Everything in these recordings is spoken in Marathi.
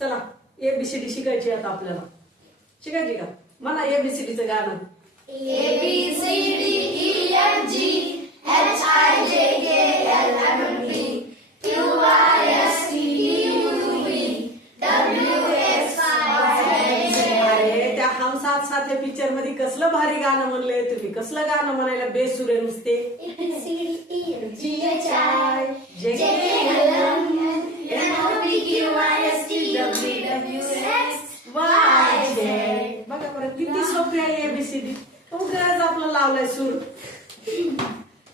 चला ABCD शिकायची आता आपल्याला. शिकायची का? म्हणा ABCDचं गाणं. अरे त्या हम साथ साथ या पिक्चर मध्ये कसलं भारी गाणं म्हणलंय तुम्ही. कसलं गाणं म्हणायला बेसुरे नुसते. बघा बरं किती सोपी आहे ABCD. उगाच आपलं लावलाय सूर.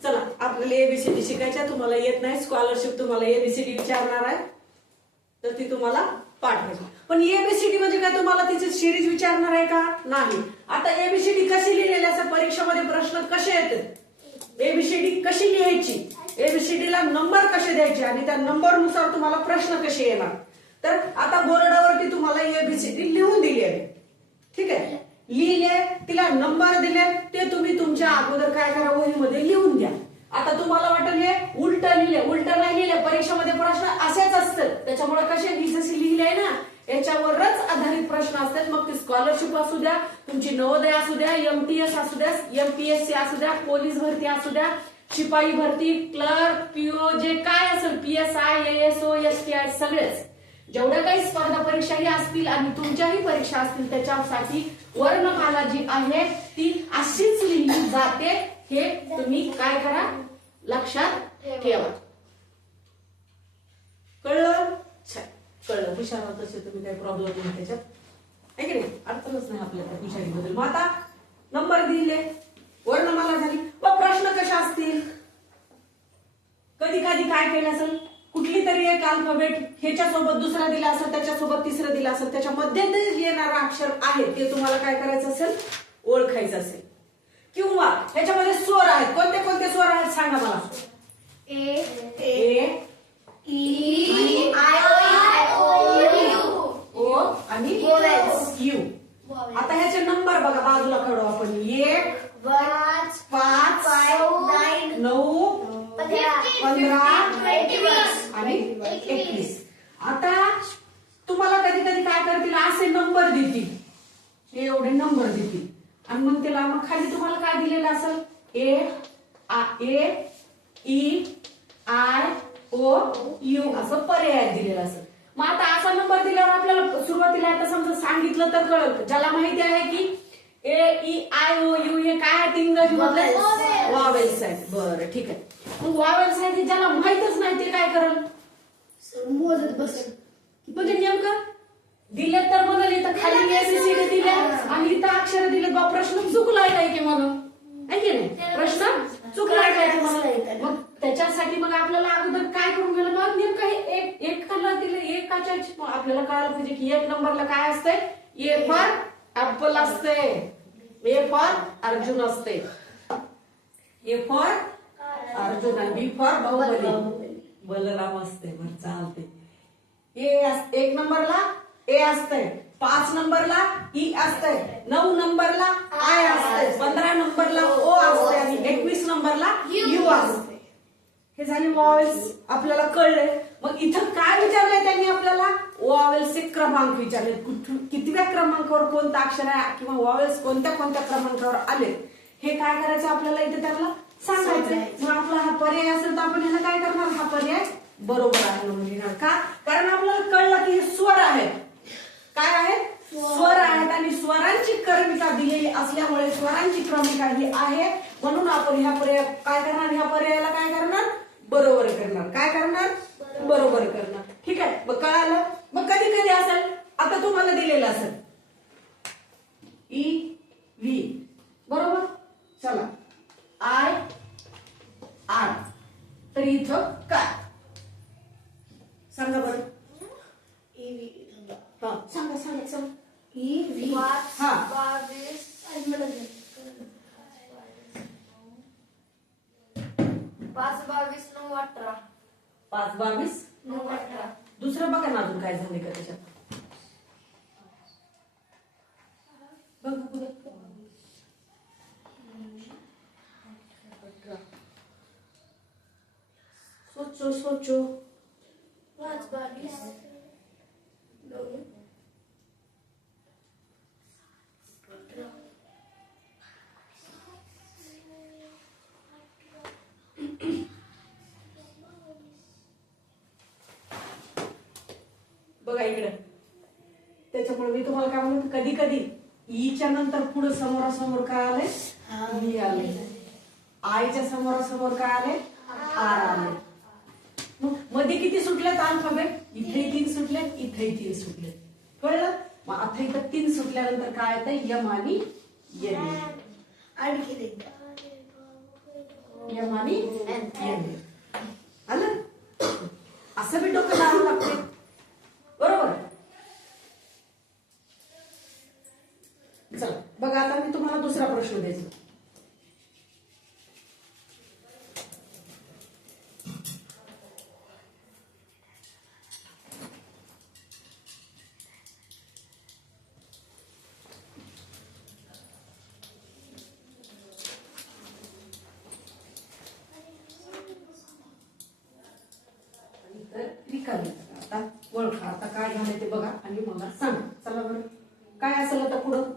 चला आपल्याला ABCD शिकायच्या. तुम्हाला येत नाही, स्कॉलरशिप तुम्हाला ABCD विचारणार आहे तर ती तुम्हाला पाठवायची. पण ABCD म्हणजे काय तुम्हाला तिची सिरीज विचारणार आहे का? नाही. आता ABCD कशी लिहिलेली असं परीक्षेमध्ये प्रश्न कसे येतात, ABCD कशी लिहायची, ABCD ला नंबर कसे द्यायचे आणि त्या नंबरनुसार तुम्हाला प्रश्न कसे येणार. तर आता बोर्डावरती तुम्हाला ABCD लिहून दिली आहे. ठीक आहे, लिहिले, तिला नंबर दिले, ते तुम्ही तुमच्या अगोदर काय करा वहीमध्ये लिहून द्या. आता तुम्हाला वाटेल हे उलट लिहिले, उलट नाही लिहिले. परीक्षेमध्ये प्रश्न असेच असतात. त्याच्यामुळे कसे जशी लिहिले ना याच्यावरच आधारित प्रश्न असतात. मग ते स्कॉलरशिप असू द्या, तुमची नवोदय असू द्या, MTS असू द्या, MPSC असू द्या, पोलीस भरती असू द्या, शिपाई भरती, क्लर्क, PO, जे काय असेल, PSI, ASO, STI, सगळेच जेवढ्या काही स्पर्धा परीक्षाही असतील आणि तुमच्याही परीक्षा असतील त्याच्यासाठी वर्णमाला जी आहे ती अशीच लिहिली जाते. हे तुम्ही काय करा, लक्षात ठेवा. कळलं? कळलं. हुशार तसे तुम्ही काही प्रॉब्लेम नाही त्याच्यात, आहे की नाही? अडचणच नाही आपल्याला हुशारीबद्दल. मग आता नंबर दिले, वर्णमाला झाली, मग प्रश्न कशा असतील. कधी कधी काय केलं असेल, कुठली तरी एक अल्फाबेट ह्याच्यासोबत दुसरा दिला असेल, त्याच्यासोबत तिसरा दिला असेल, त्याच्यामध्ये येणारा अक्षर आहे ते तुम्हाला काय करायचं असेल, ओळखायचं असेल. किंवा ह्याच्यामध्ये स्वर आहेत. कोणते कोणते स्वर आहेत सांगा मला. ए, ई, आय, ओ आणि यू. आता ह्याचे नंबर बघा बाजूला काढू आपण. 1, 5, 9, 15 आणि 21. आता तुम्हाला कधी कधी काय करतील, असे नंबर देतील, हे एवढे नंबर देतील आणि मग त्याला मग खाली तुम्हाला काय दिलेलं असेल, ए, ई, आय, ओ, यू असं पर्याय दिलेला असेल. मग आता असा नंबर दिल्यावर आपल्याला सुरुवातीला आता समजा सांगितलं तर कळलं. ज्याला माहिती आहे की ए, ई, आय, ओ, यू हे काय आहेत इंग्रजी मधले वॉवेल्स आहेत. बरं ठीक आहे. मग वॉवेल्स आहेत ज्याला माहितच नाही ते काय करेल, मोजत बसेल. म्हणजे नेमकं दिले तर म्हणाल इथं खाली ABCD दिले आणि इथं अक्षर दिले, बा प्रश्न चुकलाय काय की म्हणून, आहे की नाही? प्रश्न चुकलाय काय की म्हणून. मग त्याच्यासाठी मग आपल्याला अगोदर काय करून गेलं, मग नेमकं एक खाल्ला दिले एकाच्या आपल्याला कळायला पाहिजे की एक नंबरला काय असतंय, ए फॉर ऍपल असते, ए फॉर अर्जुन असते, ए फॉर अर्जुन आणि बी फॉर बाहुबली बलराम असते. बरं चालते. एक नंबरला ए असते, 5 नंबरला ई असते, 9 नंबरला आय असते, 15 नंबरला ओ असते आणि 21 नंबरला यू असते. हे झाले वॉवेल्स. आपल्याला कळले. मग इथं काय विचारलंय त्यांनी आपल्याला, वॉवेल्सचे क्रमांक विचारले. कितव्या क्रमांकावर कोणतं अक्षर आहे किंवा वॉवेल्स कोणत्या कोणत्या क्रमांकावर आले हे काय करायचं आपल्याला इथे त्यांना सांगायचं. मग आपला हा पर्याय असेल तर आपण ह्याला काय करणार, हा पर्याय बरोबर आहे म्हणून लिहिणार. का? कारण आपल्याला कळलं की हे स्वर आहेत. काय आहेत? स्वर आहेत आणि स्वरांची क्रमिका दिलेली असल्यामुळे स्वरांची क्रमिका ही आहे म्हणून आपण ह्या पर्याय काय करणार, ह्या पर्यायाला काय करणार, बरोबर करणार. काय करणार, बरोबर करणार. ठीक आहे. मग कळालं. मग कधी कधी असेल, आता तुम्हाला दिलेलं असेल ई, व्ही, बरोबर. चला आय, आर, तर इथं काय सांगा बरं. हा सांगा सांगा सांगा. ई, व्ही, हा 5, 22, 9, 18. 5, 22, 9, 18. दुसरं बघा ना अजून काय झाले का त्याच्यात. सोचो सोचो. 5, 22, 9, बघा इकडे. त्याच्यामुळे मी तुम्हाला काय म्हणतो, कधी कधी ईच्या नंतर पुढे समोरासमोर काय आले, ई आले. आयच्या समोरासमोर काय आले, आर आले. मग मध्ये किती सुटलेत अल्फाबेट, इथे 3 सुटलेत, इथे 3 सुटलेत. कळलं. मग आता इथं 3 सुटल्यानंतर काय येतं, यम आणि एन. आणखी यम आणि एन आलं. असं बी डोकं लावावं लागते, बरोबर. चला बघा, आता मी तुम्हाला दुसरा प्रश्न द्यायचा. रिकामी आता ओळखा, आता काय झालं ते बघा आणि मला सांगा. चला बरं, काय असेल आता पुढं.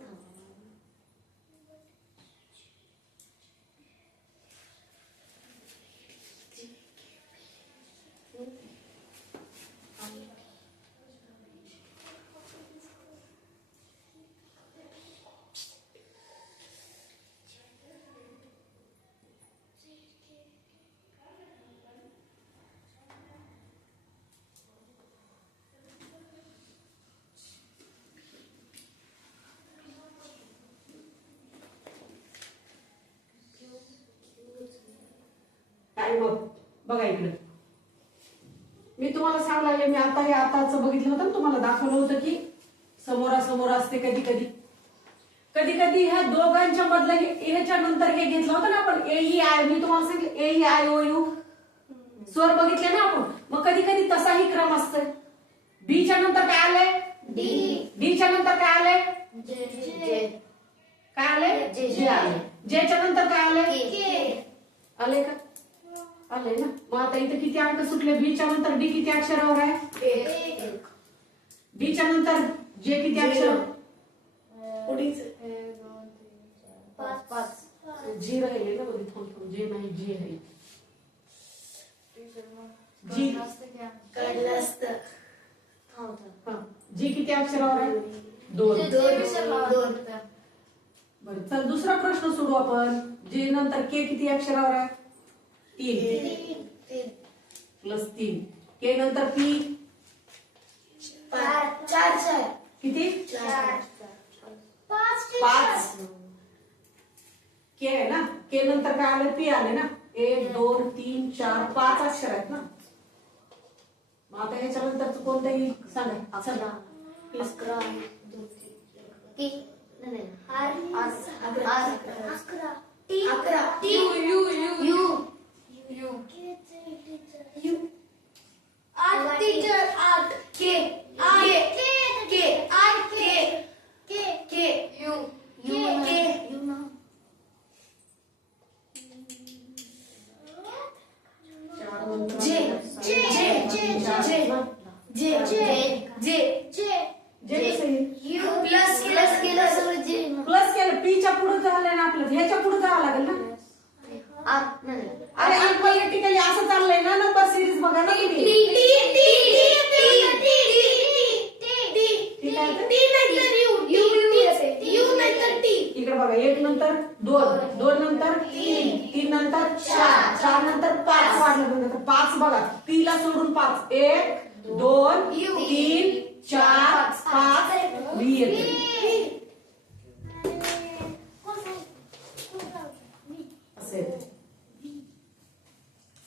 काय मग बघा इकडे, मी तुम्हाला सांगले, मी आता हे आताच बघितलं होतं ना, तुम्हाला दाखवलं होतं की समोरासमोर असते. कधी कधी कधी कधी ह्या दोघांच्या मधलं ह्याच्या नंतर हे घेतलं होतं ना आपण, ए ई आय. मी तुम्हाला सांगितलं ए ई आय ओ यू स्वर बघितले ना आपण. मग कधी कधी तसाही क्रम असतोय. बी च्या नंतर काय आलंय, डी च्या नंतर काय आलंय, काय आलंय, जे आले. जे च्या नंतर काय आलंय, आले का, आले ना. मग आता इथे किती अंक सुटले, बी च्या नंतर डी किती अक्षरावर आहे, डी च्या नंतर जे किती अक्षर, जी राहिले ना मध्ये, थांब जे नाही, जी आहे जी, जी किती अक्षरावर आहे, 2. बरं चल दुसरा प्रश्न सोडू आपण. जे नंतर के किती अक्षरावर आहे, 3 प्लस 3. के नंतर पी 4 किती, 5. के आहे ना, के नंतर काय आलं, पी आले ना. 1 2 3 4 5 अक्षर आहेत ना. मग आता ह्याच्यानंतर कोणतंही सांगा. चला प्लस केलं, पीच्या पुढे झालंय ना आपलं, ह्याच्या पुढे जावं लागेल ना. अरे अल्फाबेटिकली असं चाललंय ना, नंबर सिरीज बघा ना तुम्ही. इकडे बघा, 1 नंतर 2, 2 नंतर 3, 3 नंतर 4, 4 नंतर 5 वाढल्यानंतर 5 बघा, पी ला सोडून 5, 1 2 3 4 5 बी येते.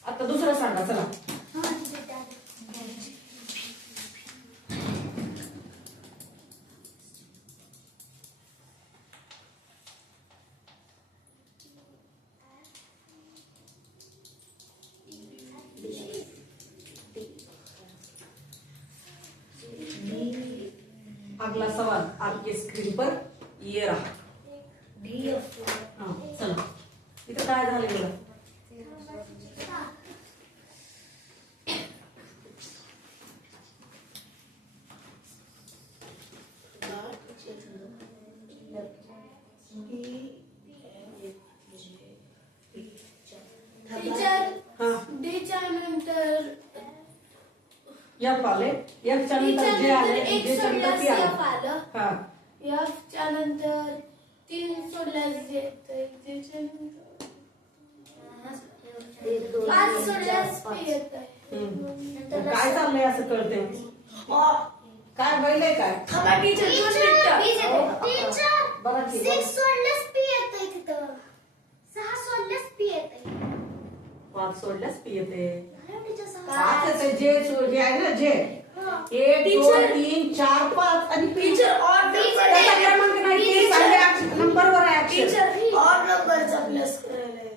आता दुसरं सांगा. चला अगला सवाल आपके स्क्रीन पर ये रहा. चला इथं काय झालं बघा. एफ आले, एफ च्या नंतर जे आले, एक जे च्या नंतर सोडल्यास पी आले. एफ आलं. हा एफ च्या नंतर 3 सोडल्यास जे येतंय. जेच्या नंतर 5 सोडल्यास पी येतंय. हम्म. काय चाललंय असं कळतंय? काय बैल आहे काय? थांबा टीचर दोन मिनिटं. बघा की, बघा. 6 सोडल्यास पी येतंय तिथं. 6 सोडल्यास पी येतंय. 5 सोडल्यास पी येते. टीचर 6. 5 येते, जे आहे ना जे. 1 2 3 4 5 आणि पी. टीचर ऑड त्याचा क्रमांक नाही, ते साधे नंबरवर आहे अक्षर. टीचर ऑड नंबरचा प्लस करायला आहे.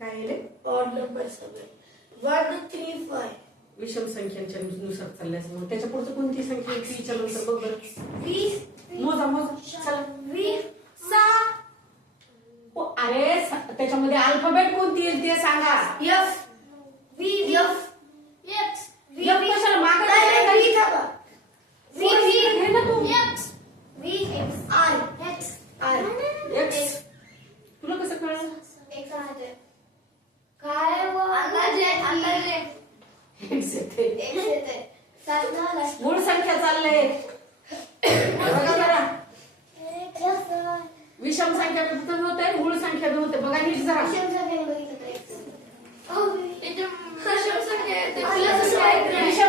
काय आहे? ऑड नंबर सगळे 1 3 5. विषम संख्यांच्या नुसार चालल्यास मग त्याच्या पुढचं कोणती संख्या आहे? पी च्या नंतर बघ बरं. 20 मोजा चला. 20 6. अरे त्याच्यामध्ये अल्फाबेट कोणती येईल ते सांगा. F V F X F कशाला मागं व्ही थांबा. व्ही हे ना तू. X V X I X I X. तुला कसं कळलं? एक्स आहे काय वो अंदाजे एक्स येते. एक्स येते. सात झाला. मूळ संख्या चाललंय. बघा जरा. विषम संख्या पण होते, मूळ संख्या पण होते. बघा नीट जरा. विषम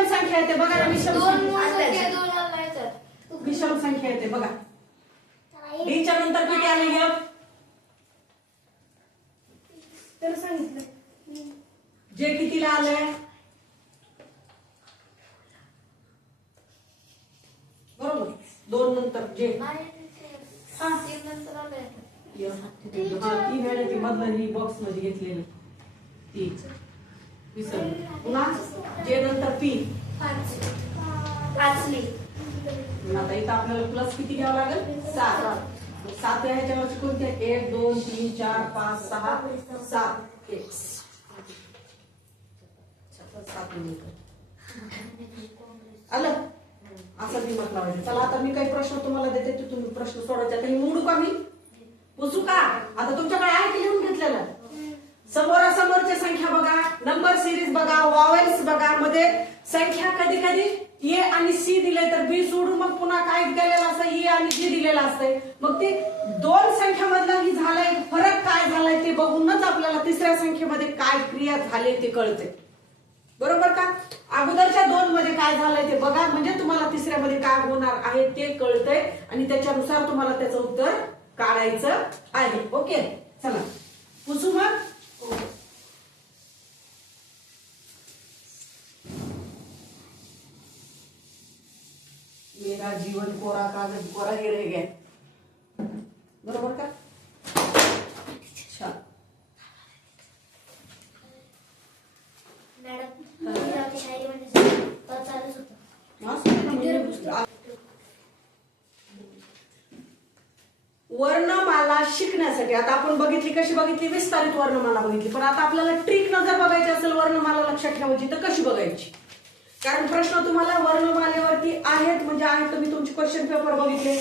संख्या येते बघा ना. विषम संख्या येते बघा. डी च्या नंतर किती आले? एफ. तर सांगितलं जे कितीला आलंय? बरोबर. 2 नंतर जे. हा. ती वेळ ती मधलं ही बॉक्स मध्ये घेतलेली ती विसरली. पुन्हा जे नंतर पी. पाचली. आता इथं आपल्याला प्लस किती घ्यावं लागेल? 7. 7 ह्याच्यावरची कोणती? 1 2 3 4 5 6 7 1. 7 मिनिटं आलं. असं मी म्हटलं पाहिजे. चला आता मी काही प्रश्न तुम्हाला देते, ते तुम्ही प्रश्न सोडवायचे. आता मोडू का मी? पुसू का? आता तुमच्याकडे आहे की लिहून घेतलेलं? समोरासमोरच्या संख्या बघा, नंबर सिरीज बघा, वॉवेल्स बघा. मध्ये संख्या कधी कधी ए आणि सी दिले तर बी सोडून मग पुन्हा काय दिलेलं असतं? ए आणि जी दिलेलं असतंय. मग ते 2 संख्यामधला ही झालाय फरक काय झालाय ते बघूनच आपल्याला तिसऱ्या संख्येमध्ये काय क्रिया झाली ते कळते. बरोबर का? अगोदरच्या 2 मध्ये काय झालंय ते बघा, म्हणजे तुम्हाला तिसऱ्या मध्ये काय होणार आहे ते कळतंय आणि त्याच्यानुसार तुम्हाला त्याचं उत्तर काढायचं आहे. ओके चला पुसू मग. मेरा जीवन कोरा कागज कोरा ही रह गया. बरोबर का? छान. वर्णमाला शिकण्यासाठी आता आपण बघितली, कशी बघितली? विस्तारित वर्णमाला बघितली. पण आता आपल्याला ट्रिक न जर बघायची असेल वर्णमाला लक्षात ठेवायची तर कशी बघायची? कारण प्रश्न तुम्हाला वर्णमालेवरती आहेत, म्हणजे आहेत. तुम्ही तुमचे क्वेश्चन पेपर बघितले,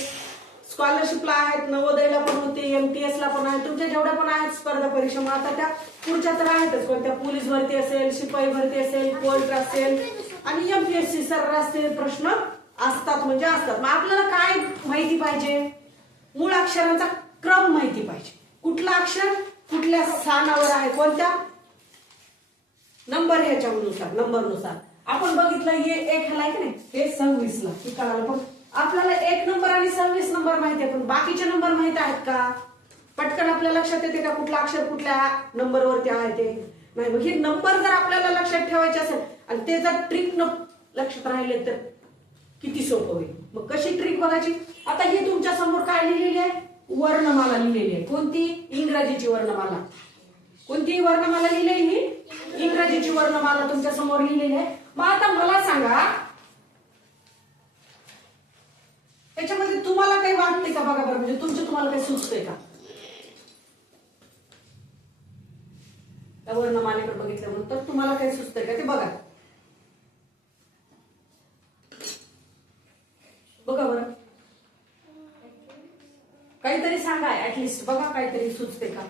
स्कॉलरशिपला आहेत, नवोदयला पण होते, MTS ला पण आहेत, तुमच्या जेवढ्या पण आहेत स्पर्धा परीक्षा. मग आता त्या पुढच्या तर आहेतच. कोणत्या पोलीस भरती असेल, शिपाई भरती असेल, कोर्ट असेल आणि MPSC सर्रास ते प्रश्न असतात, म्हणजे असतात. मग आपल्याला काय माहिती पाहिजे? मूळ अक्षरांचा क्रम माहिती पाहिजे. कुठला अक्षर कुठल्या स्थानावर आहे, कोणत्या नंबर, ह्याच्यानुसार नंबरनुसार. आपण बघितलं हे 1 ह्याला की नाही, हे 26 ला की कळालं. पण आपल्याला 1 नंबर आणि 26 नंबर माहिती आहे, पण बाकीचे नंबर माहित आहेत का? पटकन आपल्या लक्षात येते का कुठला अक्षर कुठल्या नंबरवरती आहे ते? नाही. मग हे नंबर जर आपल्याला लक्षात ठेवायचे असेल आणि ते जर ट्रिक लक्षात राहिले तर किती सोपं होईल. मग कशी ट्रिक बघायची? आता ही तुमच्या समोर काय लिहिलेली आहे? वर्णमाला लिहिलेली आहे. कोणती? इंग्रजीची वर्णमाला. कोणती वर्णमाला लिहिलेली? ही इंग्रजीची वर्णमाला तुमच्या समोर लिहिलेली आहे. मग आता मला सांगा, त्याच्यामध्ये तुम्हाला काही वाटते का? बघा बरं, म्हणजे तुम्हाला काही सुचतंय का? त्या वर्णमालेकडे बघितल्यानंतर तुम्हाला काही सुचतंय का ते बघा. बघा बरं, काहीतरी सांगा ऍटलिस्ट. बघा काहीतरी सुचते का?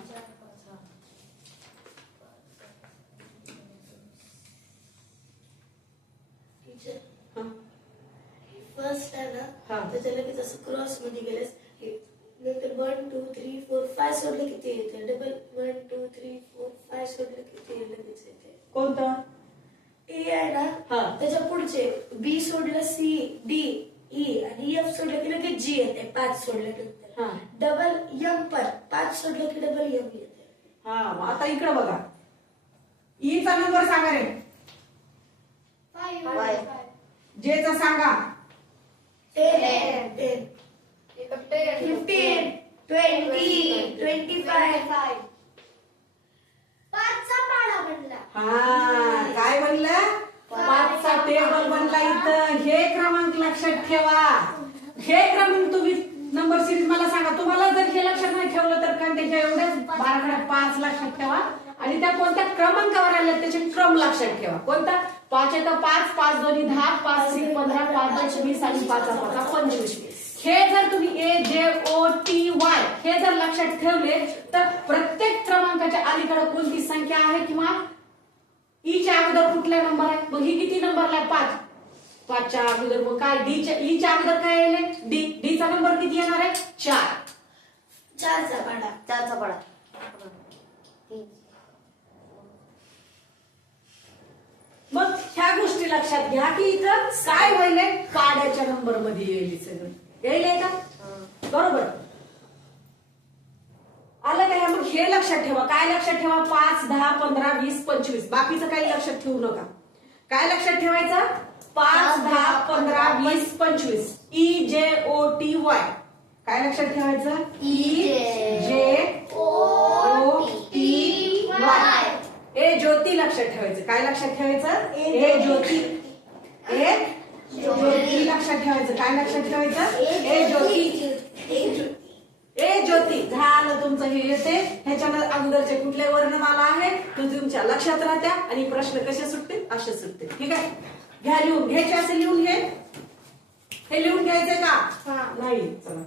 फर्स्ट आहे हा. ना त्याच्या लगेच असं क्रॉस मध्ये गेलेस नंतर 1 2 3 4 5 सोडलं किती येते डबल 1 2 3 4 5 सोडलं किती लगेच येते कोणतं ए आहे हा. ना त्याच्या पुढचे बी सोडलं सी डी ई आणि एफ सोडलं की लगेच जी येते 5 सोडलं की हा. डबल एम पर 5 सोडलं की डबल एम येते हा मग आता इकडे बघा ई चा नंबर सांगा रे जे चा सांगा 10 15 20 25 पाचचा पाढा बनला हा काय बनलं 5चा टेबल बनला इथं हे क्रमांक लक्षात ठेवा हे क्रमांक तुम्ही नंबर सिरीज मला सांगा तुम्हाला जर हे लक्षात नाही ठेवलं तर कारण त्याच्या एवढ्याच 12 लक्षात ठेवा आणि त्या कोणत्या क्रमांकावर आल्या त्याचे क्रम लक्षात ठेवा कोणता 5 येतं 5 5 2 10 5 3 15 5 2 20 आणि 5 5 25 हे जर तुम्ही ए जे ओ टी वाय हे जर लक्षात ठेवले तर प्रत्येक क्रमांकाच्या अलीकडे कोणती संख्या आहे किंवा ई च्या अगोदर कुठला नंबर आहे मग ही किती नंबरला आहे 5 च्या अगोदर मग काय डी च्या ई च्या अगोदर काय येईल डी डी चा नंबर किती येणार आहे 4 चारचा पाढा मग ह्या गोष्टी लक्षात घ्या की इथं काय होईल पाड्याच्या नंबर मध्ये येईल सगळं येईल का बरोबर आलं काय मग हे लक्षात ठेवा काय लक्षात ठेवा 5 10 15 20 25 बाकीचं काही लक्षात ठेवू नका काय लक्षात ठेवायचं 5 10 15 20 25 ई जे ओ टी वाय काय लक्षात ठेवायचं ई जे ओ टी वाय ए ज्योती लक्षात ठेवायचं काय लक्षात ठेवायचं ए ज्योती ए ज्योती लक्षात ठेवायचं काय लक्षात ठेवायचं ए ज्योती ए ज्योती झालं तुमचं हे येते ह्याच्या अगोदरचे कुठले वर्णमाला आहे ते तुमच्या लक्षात राहत्या आणि प्रश्न कसे सुटते असे सुटते ठीक आहे घ्या लिहून घ्यायचे असे लिहून घे हे लिहून घ्यायचंय का नाही चला